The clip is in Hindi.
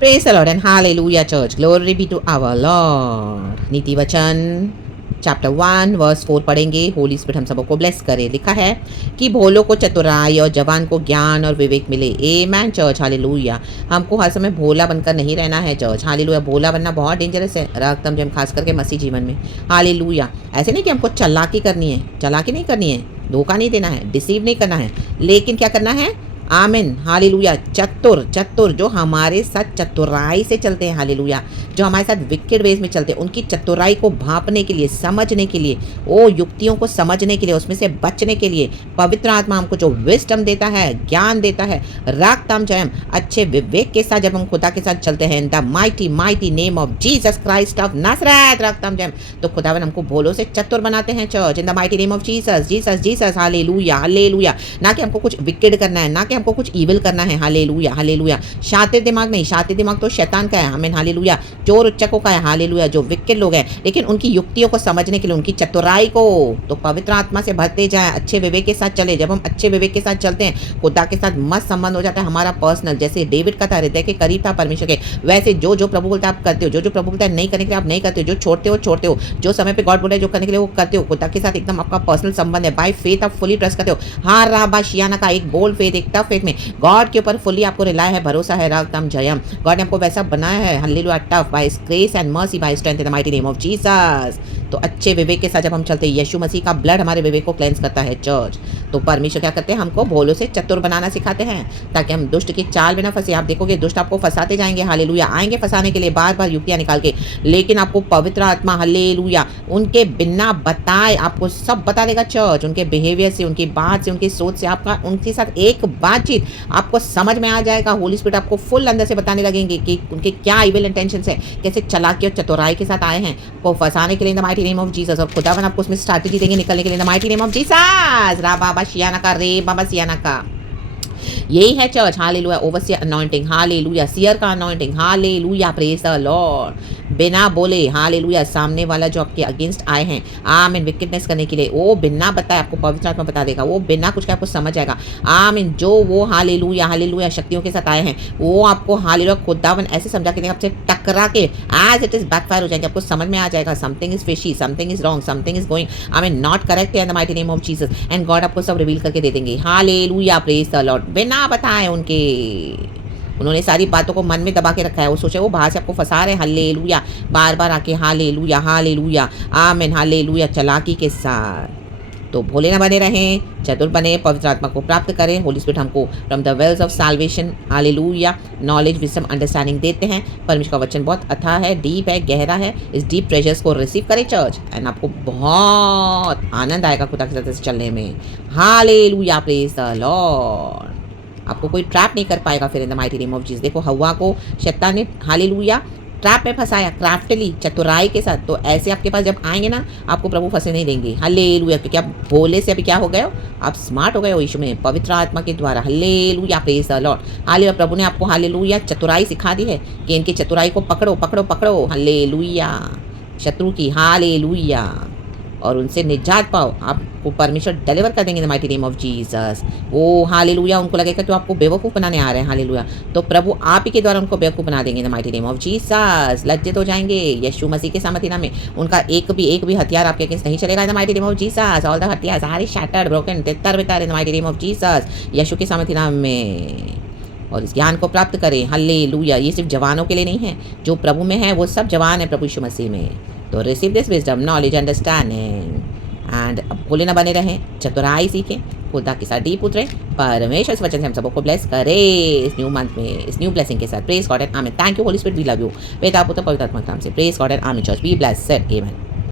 Praise the Lord and hallelujah church. Glory be to our Lord. नीति वचन चैप्टर 1 वर्स 4 पढ़ेंगे. होली स्पिरिट हम सबको ब्लेस करे. लिखा है कि भोलों को चतुराई और जवान को ज्ञान और विवेक मिले. आमेन चर्च. हालेलुया. हमको हर समय भोला बनकर नहीं रहना है चर्च. हालेलुया. भोला बनना बहुत डेंजरस है रकतम जब खास करके मसीह जीवन में. हालेलुया. ऐसे नहीं कि हमको चालाकी करनी है. चालाकी नहीं करनी है. धोखा नहीं देना है. डिसीव नहीं करना है. लेकिन क्या करना है? आमिन. हालेलुया. चतुर चतुर जो हमारे साथ चतुराई से चलते हैं. हालेलुया. जो हमारे साथ विकेड वेज में चलते हैं उनकी चतुराई को भांपने के लिए, समझने के लिए, वो युक्तियों को समझने के लिए, उसमें से बचने के लिए पवित्र आत्मा हमको जो विजडम देता है, ज्ञान देता है, रागताम जयम अच्छे विवेक के साथ जब हम खुदा के साथ चलते हैं in the mighty mighty name of Jesus Christ of नासरत. रागताम जयम तो खुदावन हमको भोलों से चतुर बनाते हैं church in the mighty name of Jesus Jesus Jesus. Hallelujah hallelujah. ना कि हमको कुछ विकेड करना है, ना कि हमको कुछ ईविल करना है. Hallelujah hallelujah. शातिर दिमाग नहीं. शातिर दिमाग तो शैतान का है. आमीन. हालेलुया. चोर उच्चकों का है. हालेलुया. जो विकेड लोग हैं, लेकिन उनकी युक्तियों को समझने के लिए, उनकी चतुराई को तो पवित्र आत्मा से भरते जाए. अच्छे विवेक के साथ चले. जब हम अच्छे विवेक के साथ चलते हैं खुदा के साथ मस्त संबंध हो जाता है हमारा पर्सनल. जैसे डेविड का था, हृदय के करीब था परमेश्वर के, वैसे जो जो प्रभु बोलता है आप करते हो. जो जो प्रभु बोलता है नहीं करने के लिए आप नहीं करते हो. जो छोड़ते हो. जो समय पे गॉड बोला है जो करने के लिए वो करते हो. खुदा के साथ एकदम आपका पर्सनल संबंध है. बाय फेथ आप फुली ट्रस्ट करते हो. हाँ राबा शियाना का एक बोल्ड फेथ, एक टफ फेथ में गॉड के ऊपर फुली आपको रिलाय है, भरोसा है. रागतम जयम. गॉड ने आपको वैसा बनाया है. Hallelujah. Tough by grace and mercy by strength in the mighty name of Jesus. तो अच्छे विवेक के साथ जब हम चलते हैं, यीशु मसीह का ब्लड हमारे विवेक को क्लेंस करता है चर्च. तो परमेश्वर क्या करते हैं? हमको भोलों से चतुर बनाना सिखाते हैं ताकि हम दुष्ट की चाल में ना फंसे. आप देखोगे दुष्ट आपको फंसाते जाएंगे. हालेलुया. आएंगे फंसाने के लिए बार बार युक्तियां निकाल के, लेकिन आपको पवित्र आत्मा हालेलुया उनके बिना बताए आपको सब बता देगा चर्च. उनके बिहेवियर से, उनकी बात से, उनकी सोच से, आपका उनके साथ एक बातचीत आपको समझ में आ जाएगा. होली स्पिरिट आपको फुल अंदर से बताने लगेंगे कि उनके क्या इविल इंटेंशंस है, कैसे चालाकी और चतुराई के साथ आए हैं को फंसाने के लिए इन the mighty name of Jesus. और खुदावन आपको उसमें स्ट्रैटेजी देंगे निकलने के लिए इन the mighty name of Jesus. रा बाबा शियाना का रे बाबा सियाना का. यही है church. Hallelujah. Overseer anointing. Hallelujah. Seer का anointing. Hallelujah. Praise the lord. बिना बोले हालेलुया सामने वाला जो आपके अगेंस्ट आए हैं आमीन विकेटनेस करने के लिए, वो बिना बताए आपको पवित्र आत्मा बता देगा. वो बिना कुछ के आपको समझ आएगा. आमीन. जो वो हालेलुया हालेलुया शक्तियों के साथ आए हैं वो आपको हालेलुया खुदावन ऐसे समझा के आपसे टकरा के एज इट इज बैकफायर हो जाएंगे. आपको समझ में आ जाएगा something is fishy, something is wrong, something is going amen not correct in the mighty name of Jesus. And God आपको सब रिवील करके दे देंगे. हालेलुया. Praise the lord. बिना बताए उन्होंने सारी बातों को मन में दबा के रखा है. वो सोचे वो बाहर से आपको फंसा रहे. हालेलुया. बार बार आके हालेलुया हालेलुया आमीन हालेलुया चालाकी के साथ. तो भोले ना बने रहें, चतुर बने, पवित्र आत्मा को प्राप्त करें. होली स्पिरिट हमको from the wells of salvation hallelujah knowledge wisdom understanding देते हैं. परमेश्वर का वचन बहुत अथाह है, डीप है, गहरा है. इस डीप ट्रेजर्स को रिसीव करें चर्च एंड आपको बहुत आनंद आएगा खुदा के साथ चलने में. हालेलुया. Praise the Lord. आपको कोई ट्रैप नहीं कर पाएगा फिर इन the mighty name of Jesus. देखो हव्वा को शैतान ने हालेलुया ट्रैप में फंसाया क्राफ्टली चतुराई के साथ. तो ऐसे आपके पास जब आएंगे ना आपको प्रभु फंसे नहीं देंगे. हालेलुया. क्योंकि आप भोले से अभी क्या हो गए हो? आप स्मार्ट हो गए हो यीशु में पवित्र आत्मा के द्वारा. Hallelujah. Praise the lord. Hallelujah. प्रभु ने आपको हालेलुया चतुराई सिखा दी है कि इनकी चतुराई को पकड़ो पकड़ो पकड़ो. हालेलुया. शत्रु की हालेलुया और उनसे निजात पाओ. आपको परमेश्वर डिलीवर कर देंगे इन the mighty name of Jesus. वो हालेलुया. उनको लगेगा तो आपको बेवकूफ़ बनाने आ रहे हैं. हालेलुया. तो प्रभु आप ही के द्वारा उनको बेवकूफ़ बना देंगे इन the mighty name of Jesus. लज्जित हो जाएंगे यीशु मसीह के सामर्थ्य नाम में. उनका एक भी हथियार आपके अगेंस्ट नहीं चलेगा in the mighty name of Jesus. All the हथियार सारे शैटर्ड ब्रोकन तितर बितर in the mighty name of Jesus यीशु के सामर्थ्य नाम में. और इस ज्ञान को प्राप्त करें. हालेलुया. ये सिर्फ जवानों के लिए नहीं है. जो प्रभु में है वो सब जवान है प्रभु यीशु मसीह में. तो receive this wisdom knowledge understanding and अब भोले ना बने रहें, चतुराई सीखें, खुदा के साथ डीप उतरें. परमेश्वर इस वचन से हम सबको ब्लेस करे इस न्यू मंथ में, इस न्यू ब्लेसिंग के साथ. Praise God and amen. Thank you Holy Spirit. We love you. पिता पुत्र पवित्र आत्मा के नाम से. Praise God and amen. Church be blessed. आमीन.